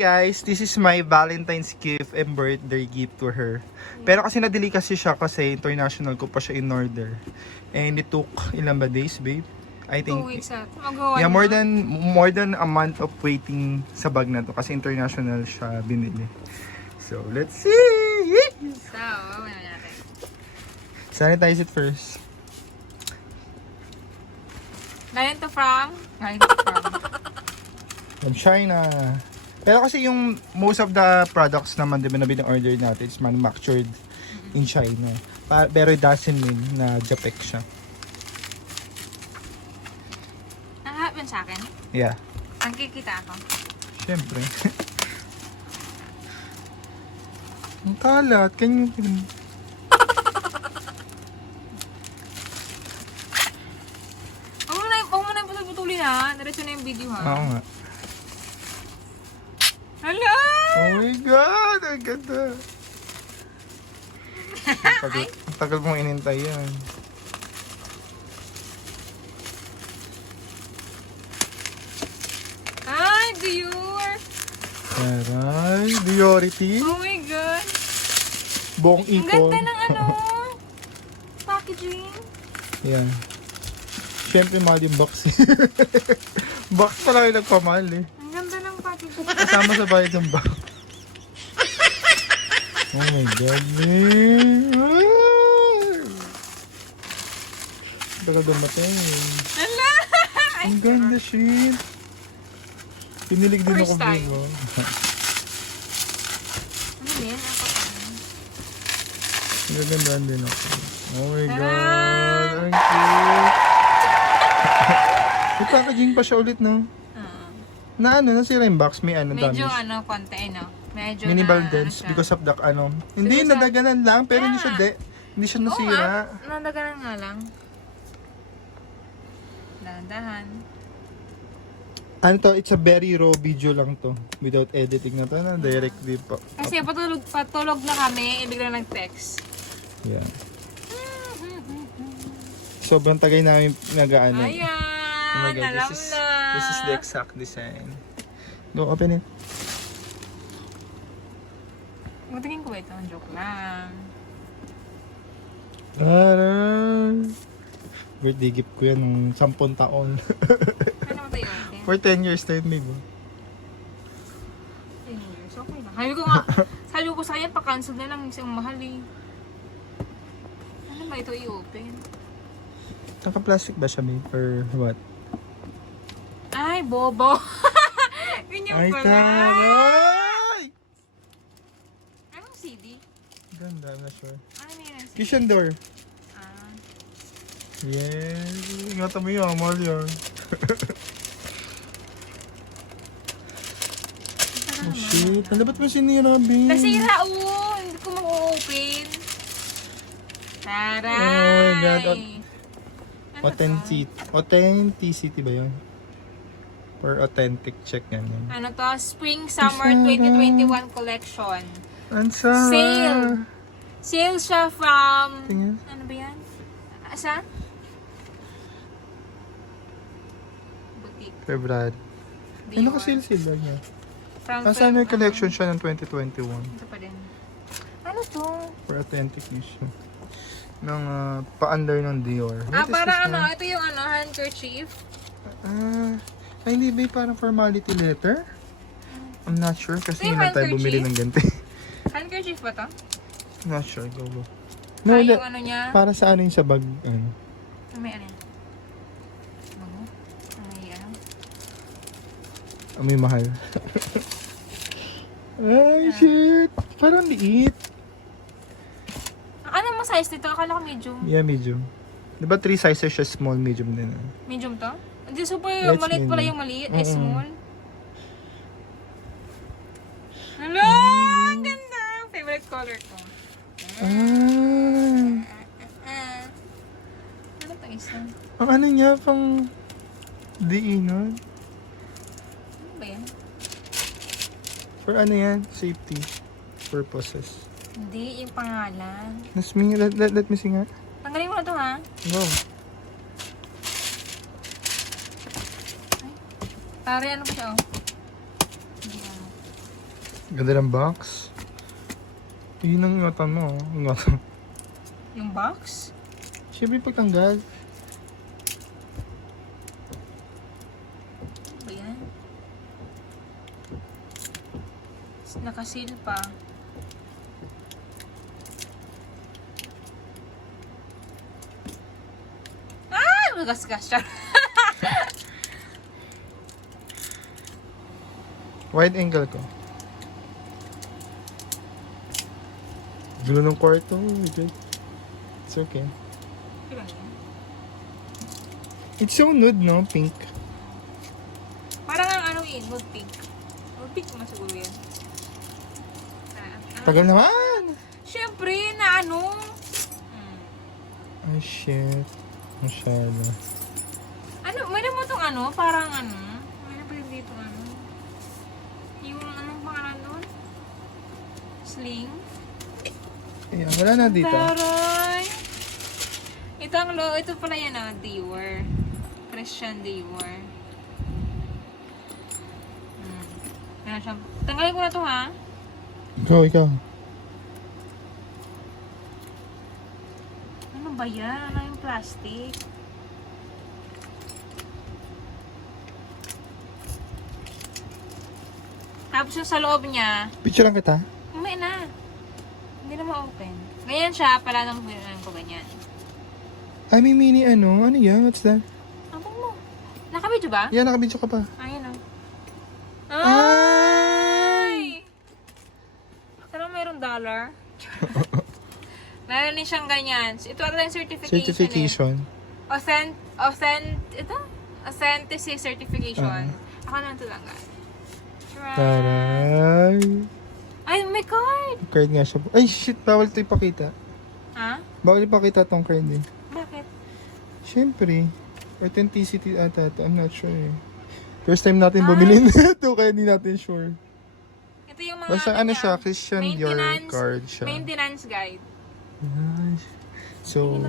guys, this is my Valentine's gift and birthday gift to her. Pero kasi nadili kasi siya kasi international ko pa siya in order. And it took ilan ba days, babe? I think 2 weeks at yeah, more than a month of waiting sa bag na to kasi international siya binili. So, let's see. So, ano natin? Sanitize it first. Galing to from From China. Pero kasi yung most of the products naman diba na bin-order natin is manufactured in China. Pero it doesn't mean na Japek siya. Naharap yun sa akin? Yeah. Ang kikita ako. Siyempre. Ang kalat. Can you... Huwag mo na yung putuli-putuli ha. Diretso na yung video ha. Oo nga. Hala! Oh my God! Ang ganda. Ang tagal mong inintay yan. Ay, Dior! Aray, Diority. Oh my God! Buong Ang ipon. ganda ng ano! Packaging. Yan. Siyempre, mahal yung box. Box pala yung nagpamahal eh. Ang ganda ng packaging. Kasama sa bayad ng box. Oh my God, man. Tagal dumating. Hala! Ang ganda, shit. Pinilig din ako, First time. babe. Ano yan? Nagagandaan din ako. Oh my Tara! God. Ang cute. May packaging pa siya ulit, no? Na ano, nasira yung box. May ano, Medyo damage. ano, konti, no? Medyo Minimal na, dents ano siya. because of the ano. Hindi, Because of- nadaganan lang. Pero hindi siya Yeah. hindi siya Oo nasira. nga, nadaganan nga lang. Dahan-dahan. Ano to, it's a very raw video lang to. Without editing na to, na directly pa. Kasi patulog na kami, ibig na nag-text. Yeah. Sobrang tagay namin nag-ano. Ayan! Oh my God, alam this is the exact design. Go, open it. Matingin ko ba ito? Joke lang. Aray! Birthday gift ko yan nung 10 taon. Ano naman tayo? Okay. For 10 years tayo, maybe. 10 years, okay lang. Sabi ko sa kanya, pa-cancel na lang isang mahal eh. Ano ba ito i-open? Naka-plastic ba siya, babe? Or what? Ay, bobo! Ganyan Ay, pala. taray! Anong CD? Ganda, I'm not sure. Ano yun? CD? Kitchen door. Ah. Yes. Ingatan mo yun, mahal yun. Oh shit. Ano ba't mo sinira, babe? Kasi hindi ko mag-open. Taray! Oh my God. Ano Authenticity ba yun? Or authentic check ganyan. to? Ano to? Spring Summer 2021 collection. Ansa? Sale! Sale siya from... Tingin. Ano ba yan? Saan? Boutique. February. Dior. Ano ka sale ba niya? From Nasaan yung collection siya ng 2021? Ito pa din. Ano to? For authentic issue. Ng pa-under ng Dior. What is Para this ano, one? ito yung ano, handkerchief. Ay, hindi ba yung parang formality letter? I'm not sure kasi May hindi na tayo bumili ng ganito. Handkerchief ba to? Not sure, go. No, No, yung ano niya. para sa ano yung sa bag, ano? May ano yan? Ano? May ano? May mahal. Ay, shit! Parang liit. Ano mo size nito? Akala ko medium. Yeah, medium. Diba 3 sizes siya, small, medium din. Medium to? Hindi, super Let's maliit pala medium. yung maliit. Ay, small. Hello! Ang ganda! Favorite color ko. Ano to isa? Ang ano niya, pang diinan. Ano ba yan? For ano yan? Safety purposes. Hindi, yung pangalan. Let me see nga. Tanggalin mo na to ha. Go. Tari, ano pa siya oh? Ganda ng box. Yun ang ingatan mo. Ingatan. Yung box? Siyempre pagtanggal. Ba yan? Nakasil pa. Ah! Magasgas siya. Wide angle ko. Gulo ng kwarto. Okay. It's okay. Diba yan? It's so nude, no? Pink. Parang ang ano yun, nude pink. Nude pink naman siguro yan. Tagal naman! Siyempre, na ano? Oh, shit. Masyado. Ano, mayroon mo itong ano, parang ano, mayroon pa yung dito ano. Yung anong pangalan doon? Sling? Ayan, wala na dito. Taray! Ito pala yan ah, Dior. Christian Dior. Ayan siya. Tanggalin ko na to ha. Ikaw. Ano ba yan? Ano yung plastic? Tapos yung sa loob niya, Picture lang kita. may na. Hindi na ma-open. Ganyan siya, pala nang pinunaan ko ganyan. Ay, may mini ano. Ano yan? What's that? Abang mo. Nakabidyo ba? Yan, nakabidyo ka pa. Ayun o. Ay! Sarang mayroong dollar. Meron din siyang ganyan. Ito ata yung certification. Certification. Ito? Authenticity certification. Ako na ito lang guys. Taray. Ay, may card! Card nga siya. Ay, shit. Bawal ito ipakita. Ha? Bawal ipakita tong card eh. Bakit? Siyempre. Authenticity ata ito. I'm not sure eh. First time natin bumili nito kaya hindi natin sure. Ito yung mga Basta ano niya, siya, Christian Dior maintenance- card siya. Maintenance guide. Nice. So,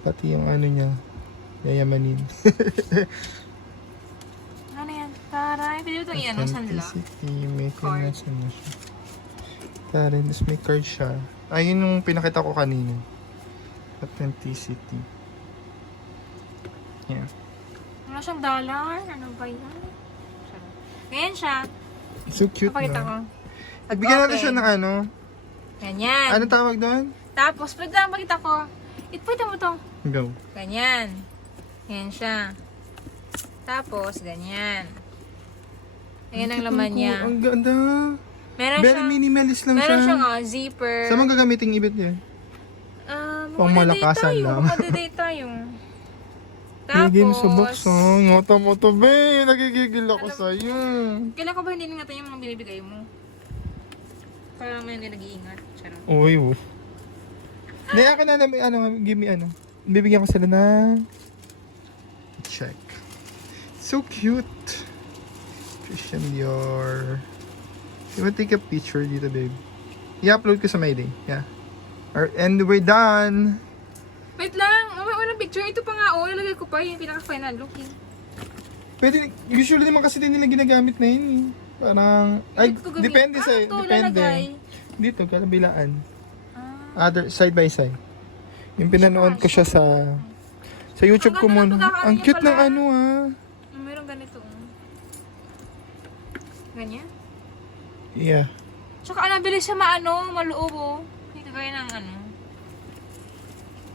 pati yung ano niya, yayamanin. Ano yan? Taray. Pwede ito yung ano, sanla. Authenticity, may Card. finance ano siya. Tarin, tapos may card siya. Ayun yung pinakita ko kanina. Authenticity. Yeah. Wala siyang dollar. Ano ba yan? Ganyan siya. So cute, Kapakita ko. no? Bigyan natin siya ng ano. Ganyan. Ano tawag doon? Tapos, pwede lang makita ko. Pwede mo to. Go. Ganyan. Ganyan siya. Tapos, ganyan. Ayan ang laman niya. Ang ganda. Meron Very siyang, minimalist lang meron siya. siyang zipper. Saan mo gagamitin ibit niya? Pangmalakasan lang. Mag-date tayo. Gigil sa Tapos, box, oh. Ngota mo to, be. Nagigigil ako sa'yo. kailan ko ba hindi ingatan yung mga binibigay mo? Para naman hindi nag-iingat. Charot. Uy, oh. Hindi, akin na, give me ano. Bibigyan ko sila ng check. So cute. Christian Dior. You wanna take a picture dito, babe? I-upload ko sa my day. Yeah. And we're done. Wait lang. May unang picture. Ito pa nga. Nalagay ko pa yung pinaka-final look eh. Pwede, usually naman kasi din nila ginagamit na yun eh. Parang, ay, Ito ko gawin. depende sa, ito, depende. lalagay. Dito, kabilaan. Ah. Other, side by side. Yung pinanood ko siya sa YouTube ko Ang ganda ng muna. pagkakaano Ang niya cute ng pala. ano ah. Meron ganito. Ganyan. Yeah. Tsaka nabilis siya maloob oh. Hindi kagaya ng ano.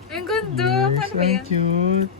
Ang ganda. Yes, Paano ba ang yan? cute.